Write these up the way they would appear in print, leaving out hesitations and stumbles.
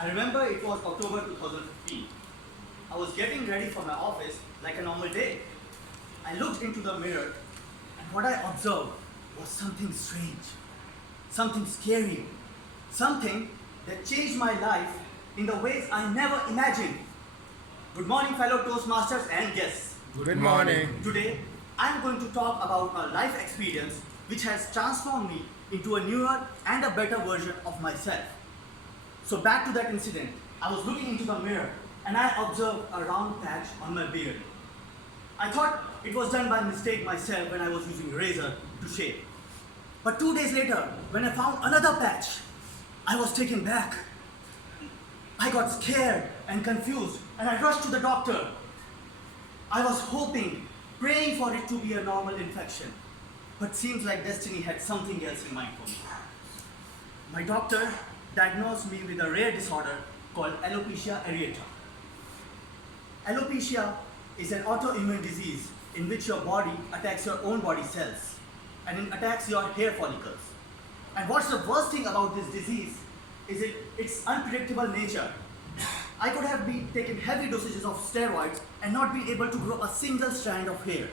I remember it was October 2015. I was getting ready for my office like a normal day. I looked into the mirror and what I observed was something strange, something scary, something that changed my life in the ways I never imagined. Good morning, fellow Toastmasters and guests. Good morning. Today, I'm going to talk about a life experience which has transformed me into a newer and a better version of myself. So back to that incident, I was looking into the mirror and I observed a round patch on my beard. I thought it was done by mistake myself when I was using razor to shave. But 2 days later, when I found another patch, I was taken back. I got scared and confused and I rushed to the doctor. I was hoping, praying for it to be a normal infection. But seems like destiny had something else in mind for me. My doctor diagnosed me with a rare disorder called alopecia areata. Alopecia is an autoimmune disease in which your body attacks your own body cells and it attacks your hair follicles. And what's the worst thing about this disease is its unpredictable nature. I could have been taken heavy dosages of steroids and not been able to grow a single strand of hair.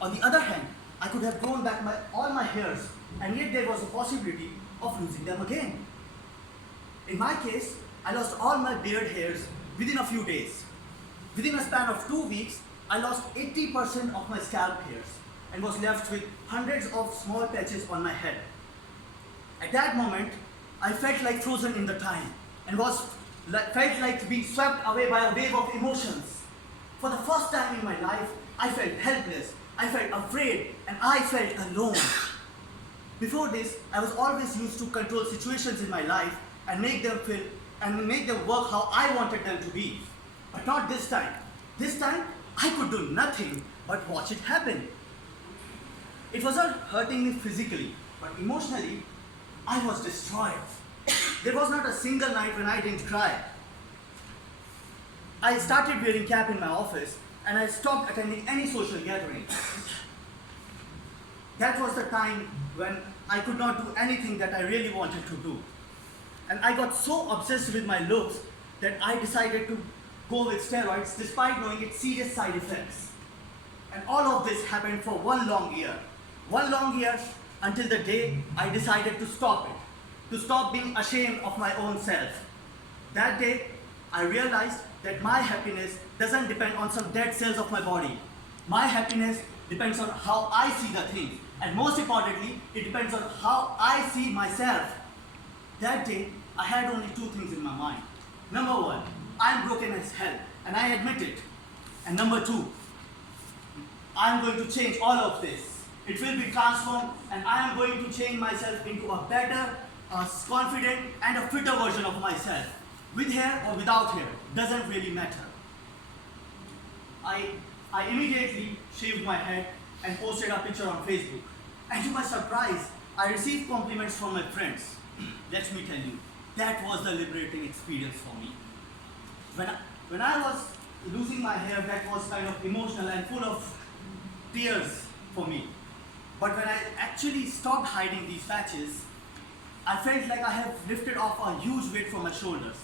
On the other hand, I could have grown back all my hairs and yet there was a possibility of losing them again. In my case, I lost all my beard hairs within a few days. Within a span of 2 weeks, I lost 80% of my scalp hairs and was left with hundreds of small patches on my head. At that moment, I felt like frozen in the time and felt like being swept away by a wave of emotions. For the first time in my life, I felt helpless, I felt afraid, and I felt alone. Before this, I was always used to control situations in my life and make them work how I wanted them to be. But not this time. This time, I could do nothing but watch it happen. It wasn't hurting me physically, but emotionally, I was destroyed. There was not a single night when I didn't cry. I started wearing cap in my office and I stopped attending any social gatherings. That was the time when I could not do anything that I really wanted to do. And I got so obsessed with my looks that I decided to go with steroids despite knowing its serious side effects. And all of this happened for 1 long year. 1 long year until the day I decided to stop it, to stop being ashamed of my own self. That day, I realized that my happiness doesn't depend on some dead cells of my body. My happiness depends on how I see the things. And most importantly, it depends on how I see myself. That day, I had only 2 things in my mind. Number 1, I'm broken as hell, and I admit it. And number 2, I'm going to change all of this. It will be transformed, and I am going to change myself into a better, confident, and a fitter version of myself. With hair or without hair, doesn't really matter. I immediately shaved my head and posted a picture on Facebook. And to my surprise, I received compliments from my friends. Let me tell you, that was the liberating experience for me. When I was losing my hair, that was kind of emotional and full of tears for me. But when I actually stopped hiding these patches, I felt like I have lifted off a huge weight from my shoulders.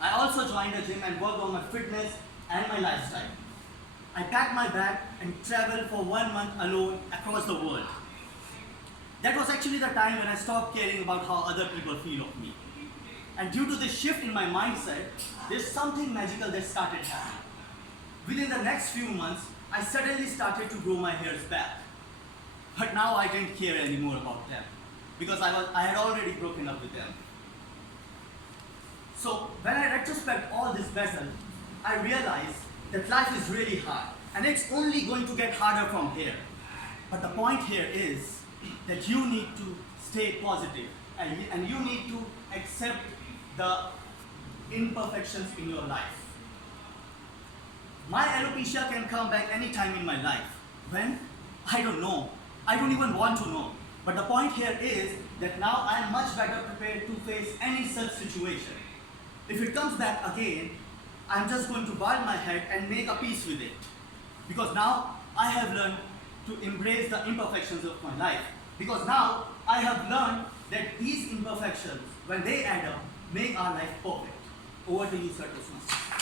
I also joined a gym and worked on my fitness and my lifestyle. I packed my bag and traveled for 1 month alone across the world. That was actually the time when I stopped caring about how other people feel of me. And due to this shift in my mindset, there's something magical that started happening. Within the next few months, I suddenly started to grow my hairs back. But now I didn't care anymore about them because I had already broken up with them. So when I retrospect all this battle, I realized that life is really hard and it's only going to get harder from here. But the point here is that you need to stay positive and you need to accept the imperfections in your life. My alopecia can come back anytime in my life. When? I don't know. I don't even want to know. But the point here is that now I am much better prepared to face any such situation. If it comes back again, I'm just going to bow my head and make a peace with it. Because now I have learned to embrace the imperfections of my life Because now I have learned that these imperfections, when they add up, make our life perfect. Over to you, Sir Toastmaster.